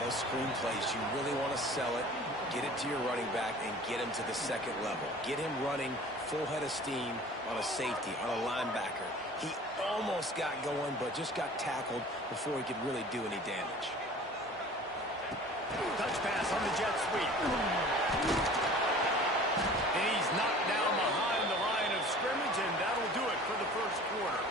Those screen plays, you really want to sell it, get it to your running back, and get him to the second level. Get him running full head of steam on a safety, on a linebacker. He almost got going, but just got tackled before he could really do any damage. Touch pass on the jet sweep. And he's knocked down behind the line of scrimmage, and that'll do it for the first quarter.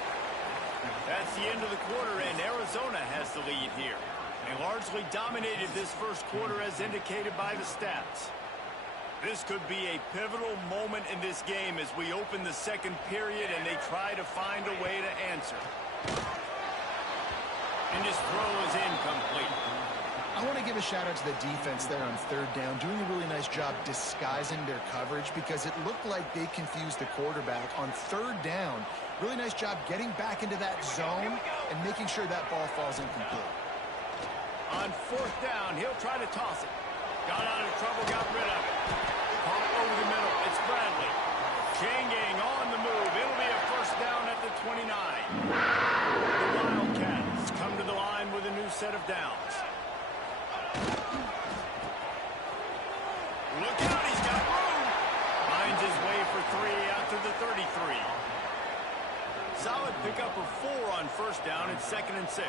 That's the end of the quarter, and Arizona has the lead here. They largely dominated this first quarter as indicated by the stats. This could be a pivotal moment in this game as we open the second period and they try to find a way to answer. And his throw is incomplete. I want to give a shout out to the defense there on third down, doing a really nice job disguising their coverage because it looked like they confused the quarterback on third down. Really nice job getting back into that zone and making sure that ball falls incomplete. On fourth down, he'll try to toss it. Got out of trouble, got rid of it. Caught over the middle. It's Bradley. Changing on the move. It'll be a first down at the 29. The Wildcats come to the line with a new set of downs. Look out, he's got room. Finds his way for 3 out to the 33. Solid pickup of 4 on first down and 2nd and 6.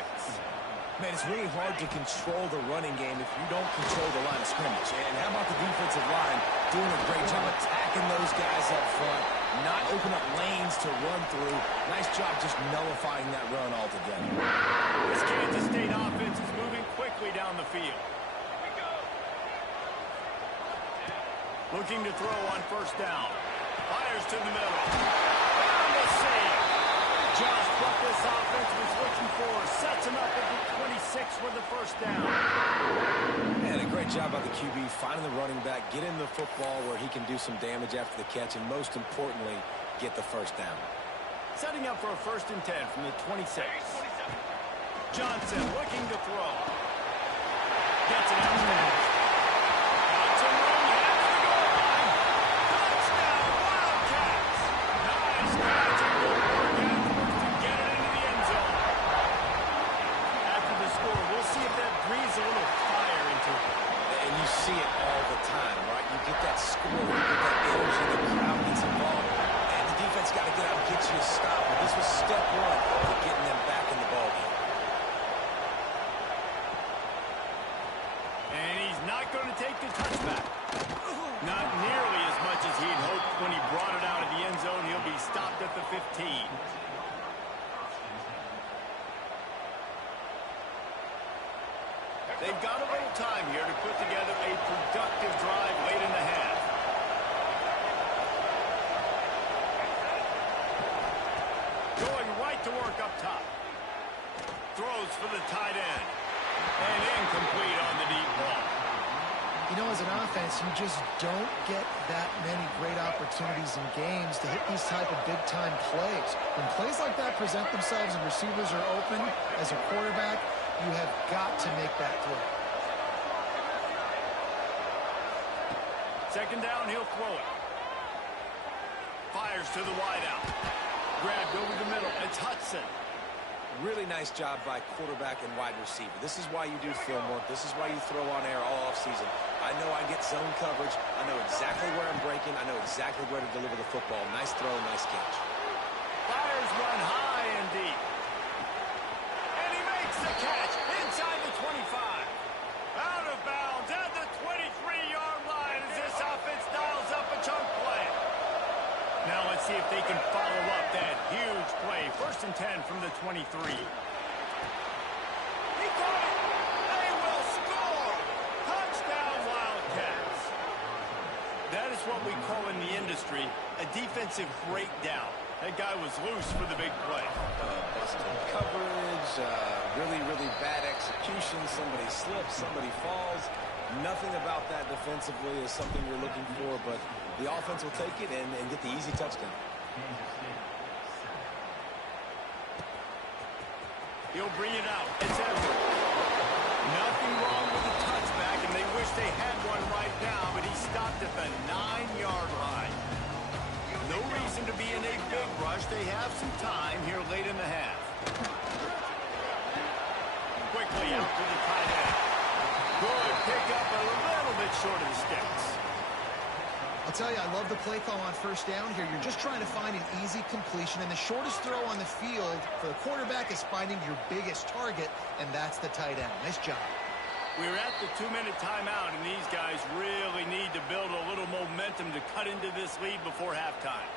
Man, it's really hard to control the running game if you don't control the line of scrimmage. And how about the defensive line doing a great job attacking those guys up front, not open up lanes to run through. Nice job just nullifying that run altogether. This Kansas State offense is moving quickly down the field. Looking to throw on first down. Fires to the middle. Found the save. Just what this offense was looking for. Sets him up at the 26 for the first down. Man, a great job by the QB finding the running back, getting the football where he can do some damage after the catch, and most importantly, get the first down. Setting up for a 1st and 10 from the 26. Johnson looking to throw. Gets it out fast. Got some room ahead of the goal line. Touchdown, Wildcats. Nice catch and good work afterwards to get it into the end zone. After the score, we'll see if that breathes a little fire into it. And you see it all the time, right? You get that score, you get that energy, the crowd gets involved, and the defense got to get out and get you a stop. And this was step 1 to getting them back in the ballgame. And he's not going to take the touchback. Not nearly as much as he'd hoped when he brought it out of the end zone. He'll be stopped at the 15. They've got a little time here to put together a productive drive late in the half. Going right to work up top. Throws for the tight end. And incomplete on the deep ball. You know, as an offense, you just don't get that many great opportunities in games to hit these type of big-time plays. When plays like that present themselves and receivers are open, as a quarterback, you have got to make that throw. 2nd down, he'll throw it. Fires to the wideout. Grabbed over the middle. It's Hudson. Really nice job by quarterback and wide receiver. This is why you do film work. This is why you throw on air all offseason. I know I get zone coverage. I know exactly where I'm breaking. I know exactly where to deliver the football. Nice throw, nice catch. Fires run high and deep. And he makes the catch inside the 25. Out of bounds at the 23-yard line as this offense dials up a chunk play. Now let's see if they can follow up that huge play. 1st and 10 from the 23. He caught it. They will score. Touchdown, Wildcats. That is what we call in the industry a defensive breakdown. That guy was loose for the big play. Busted coverage, really, really bad execution. Somebody slips, somebody falls. Nothing about that defensively is something you're looking for, but the offense will take it and get the easy touchdown. He'll bring it out. It's Edwards. Nothing wrong with the touchback, and they wish they had one right now, but he stopped at the 9-yard line. No reason to be in a big rush. They have some time here late in the half. Quickly out to the tight end. Good pickup, a little bit short of the sticks. I'll tell you, I love the play call on first down here. You're just trying to find an easy completion, and the shortest throw on the field for the quarterback is finding your biggest target, and that's the tight end. Nice job. We're at the 2-minute timeout, and these guys really need to build a little momentum to cut into this lead before halftime.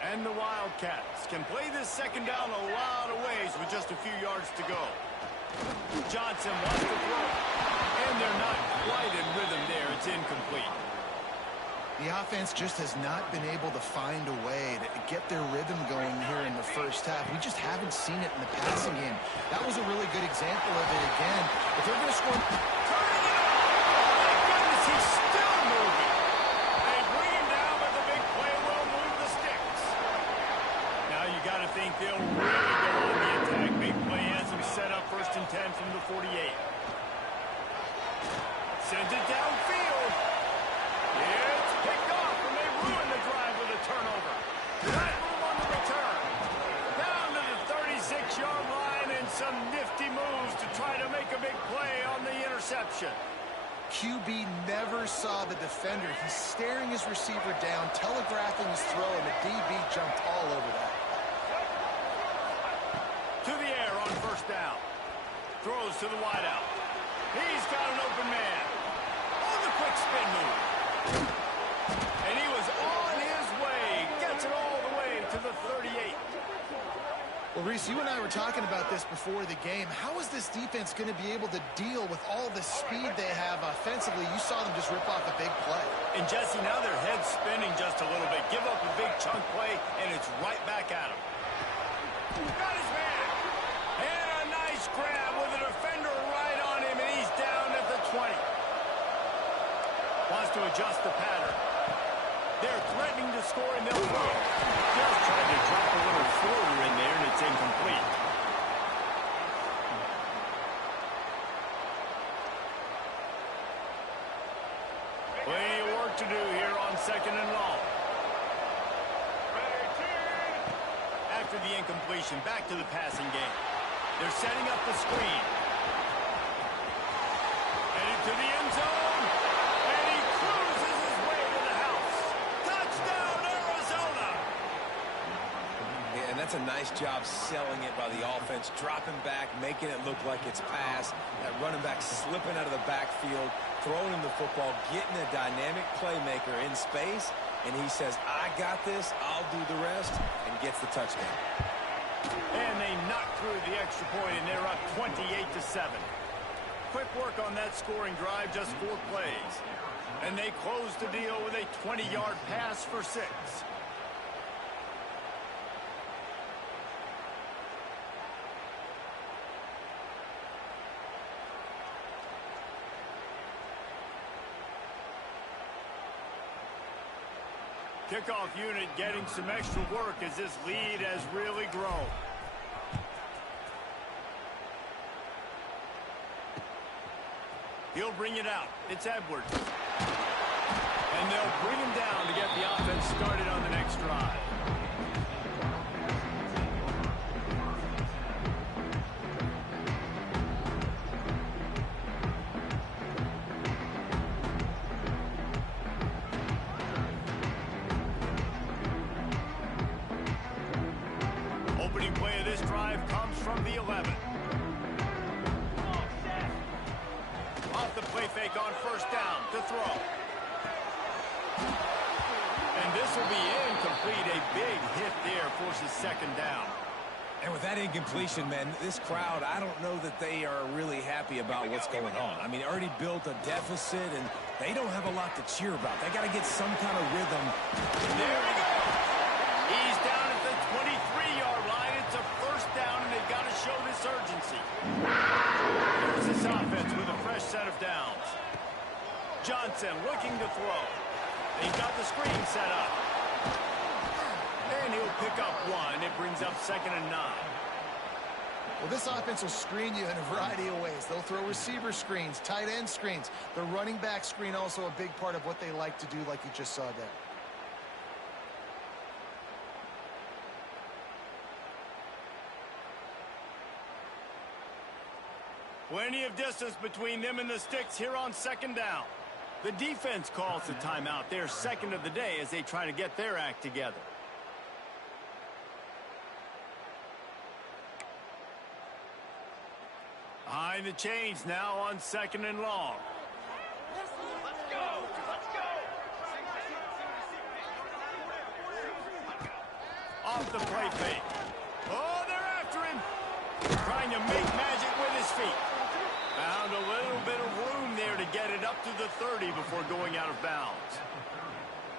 And the Wildcats can play this 2nd down a lot of ways with just a few yards to go. Johnson wants to throw, and they're not quite in rhythm there. It's incomplete. The offense just has not been able to find a way to get their rhythm going here in the first half. We just haven't seen it in the passing game. That was a really good example of it again. If they're going to score... Turning it on! My goodness, he's still moving. They bring him down, but the big play will move the sticks. Now you got to think they'll really go on the attack. Big play has them set up 1st and 10 from the 48. Sends it downfield. It's picked off, and they ruin the drive with a turnover. That move on the return. Down to the 36-yard line, and some nifty moves to try to make a big option. QB never saw the defender. He's staring his receiver down, telegraphing his throw, and the DB jumped all over that. To the air on first down. Throws to the wideout. He's got an open man. On the quick spin move. And he was on his way. Gets it all the way to the 38. Well, Reese, you and I were talking about this before the game. How is this defense going to be able to deal with all the speed they have offensively? You saw them just rip off a big play. And, Jesse, now their head's spinning just a little bit. Give up a big chunk play, and it's right back at him. Got his man. And a nice grab with a defender right on him, and he's down at the 20. Wants to adjust the pattern. They're threatening to score, and they'll throw. Just trying to drop a little floater in there, and it's incomplete. Plenty of work to do here on second and long. After the incompletion, back to the passing game. They're setting up the screen. Headed to the end zone. And he cruises his way to the house. Touchdown, Arizona! Yeah, and that's a nice job selling it by the offense, dropping back, making it look like it's pass. That running back slipping out of the backfield, throwing him the football, getting a dynamic playmaker in space, and he says, I got this, I'll do the rest, and gets the touchdown. And they knock through the extra point, and they're up 28-7. Quick work on that scoring drive, just 4 plays. And they close the deal with a 20-yard pass for 6. Kickoff unit getting some extra work as this lead has really grown. He'll bring it out. It's Edwards. And they'll bring him down to get the offense started on the next drive. Opening play of this drive comes from the 11. Off the play fake on first down to throw. And this will be incomplete. A big hit there forces second down. And with that incompletion, man, this crowd, I don't know that they are really happy about what's going on. I mean, already built a deficit, and they don't have a lot to cheer about. They got to get some kind of rhythm. There we go. He's down at the 23-yard line. It's a first down, and they've got to show this urgency. There's this offense with a fresh set of downs. Johnson looking to throw. He's got the screen set up. And he'll pick up 1. It brings up 2nd and 9. Well, this offense will screen you in a variety of ways. They'll throw receiver screens, tight end screens. The running back screen also a big part of what they like to do, like you just saw there. Plenty of distance between them and the sticks here on second down. The defense calls the timeout. They're second of the day as they try to get their act together. Behind the chains now on 2nd and long. Let's go! Let's go! Off the play fake. Oh, they're after him. Trying to make magic with his feet. Found a little bit of room there to get it up to the 30 before going out of bounds.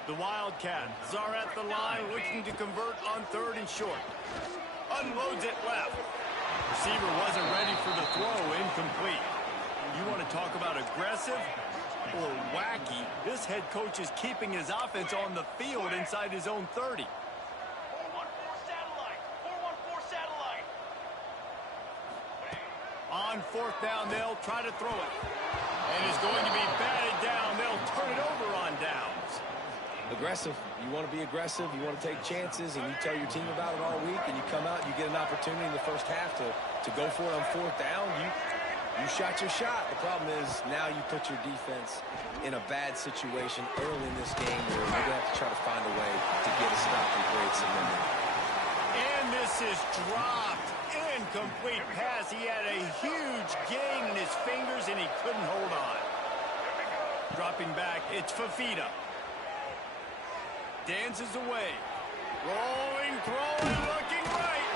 The Wildcats are at the line looking to convert on 3rd and short. Unloads it left. Receiver wasn't ready for the throw, incomplete. You want to talk about aggressive or wacky? This head coach is keeping his offense on the field inside his own 30. 4-1-4 satellite! 4-1-4 satellite! On 4th down, they'll try to throw it. And it's going to be batted down. They'll turn it over on downs. Aggressive. You want to be aggressive. You want to take chances, and you tell your team about it all week, and you come out and you get an opportunity in the first half to go for it on 4th down. You shot your shot. The problem is now you put your defense in a bad situation early in this game where you're going to have to try to find a way to get a stop and create some momentum. And this is dropped. Incomplete pass. He had a huge gain in his fingers, and he couldn't hold on. Dropping back, it's Fafita. Dances away. Rolling, throwing, looking right.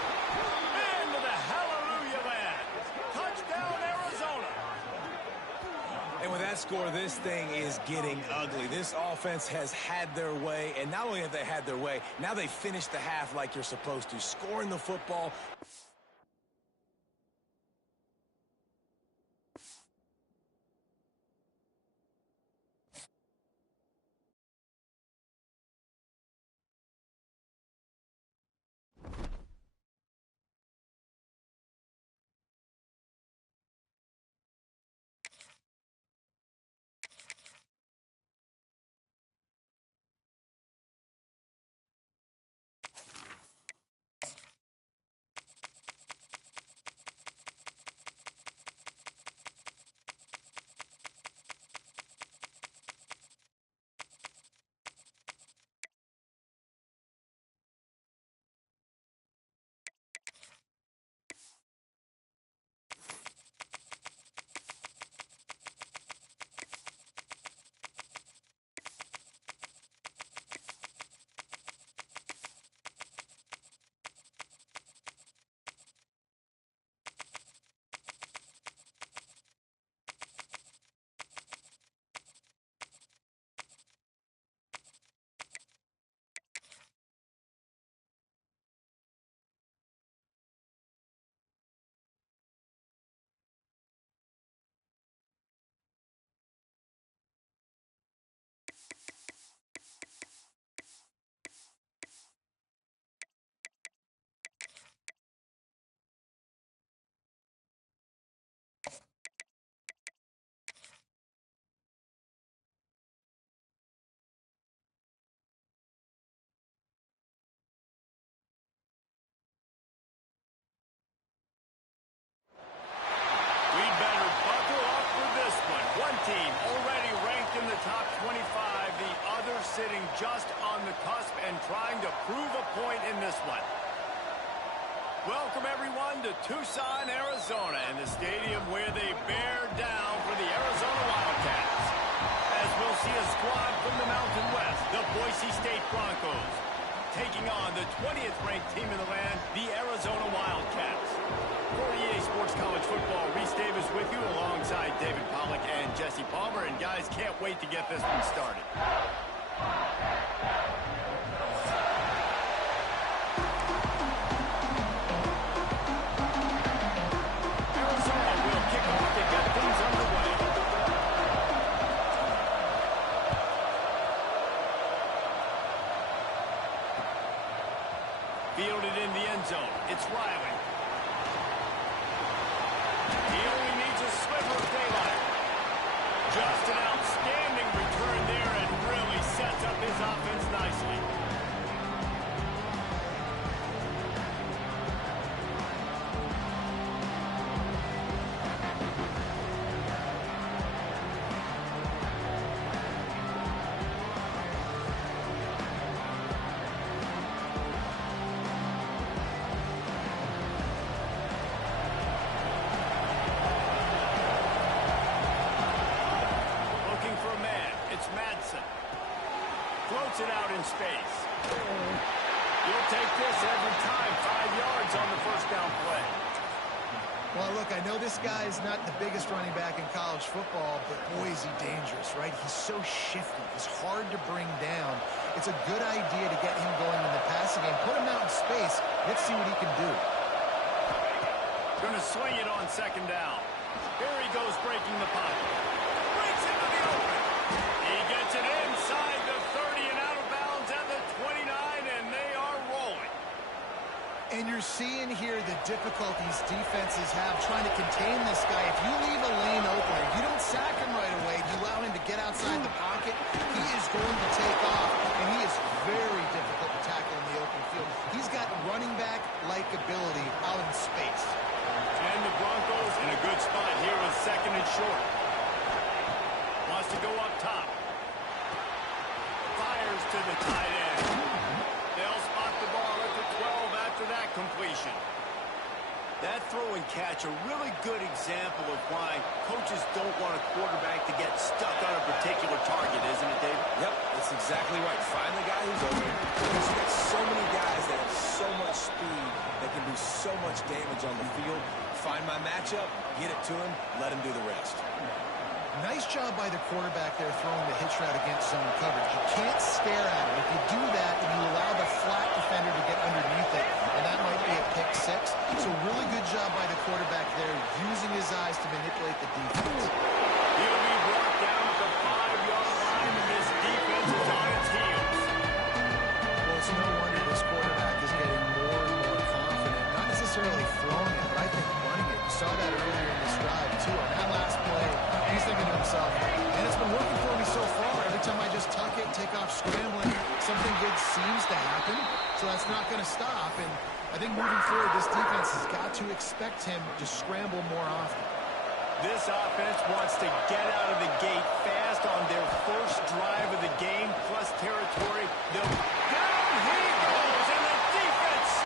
Into the hallelujah land. Touchdown, Arizona. And with that score, this thing is getting ugly. This offense has had their way, and not only have they had their way, now they finished the half like you're supposed to, scoring the football. We'd better buckle up for this one. One team already ranked in the top 25, the other sitting just on the cusp and trying to prove a point in this one. Welcome, everyone, to Tucson, Arizona, and the stadium where they bear down for the Arizona Wildcats. As we'll see a squad from the Mountain West, the Boise State Broncos, taking on the 20th ranked team in the land, the Arizona Wildcats. For EA Sports College Football, Reese Davis with you alongside David Pollack and Jesse Palmer. And guys, can't wait to get this one started. Arizona will kick off to get things underway. Fielded in the end zone. It's Riley. He only needs a sliver of daylight. Just an outstanding return there and really sets up his offense nicely. Floats it out in space. You'll take this every time. 5 yards on the first down play. Well, look, I know this guy is not the biggest running back in college football, but boy, is he dangerous, right? He's so shifty. He's hard to bring down. It's a good idea to get him going in the passing game. Put him out in space. Let's see what he can do. Going to swing it on second down. Here he goes, breaking the pocket. Breaks into the open. He gets it inside the 30 and out of bounds at the 29, and they are rolling. And you're seeing here the difficulties defenses have trying to contain this guy. If you leave a lane open, if you don't sack him right away, you allow him to get outside the pocket, he is going to take off, and he is very difficult to tackle in the open field. He's got running back-like ability out in space. And the Broncos in a good spot here with second and short. Wants to go up top. Fires to the tight end. They'll spot the ball at the 12 after that completion. That throw and catch, a really good example of why coaches don't want a quarterback to get stuck on a particular target, isn't it, David? Yep, that's exactly right. Find the guy who's open. Because you got so many guys that have so much speed that can do so much damage on the field. Find my matchup, get it to him, let him do the rest. Nice job by the quarterback there throwing the hitch route against zone coverage. You can't stare at it. If you do that and you allow the flat defender to get underneath it, and that might be a pick six. So really good job by the quarterback there, using his eyes to manipulate the defense. He'll be brought down at the 5-yard line, and this defense is on its heels. Well, it's no wonder this quarterback is getting more and more confident. Not necessarily throwing it, but I think running it. You saw that earlier in this drive, too. On that last play, he's thinking to himself, and it's been working for me so far. Every time I just tuck it, take off scrambling, something good seems to happen. So that's not going to stop. And I think moving forward, this defense has got to expect him to scramble more often. This offense wants to get out of the gate fast on their first drive of the game, plus territory. Down he goes, and the defense.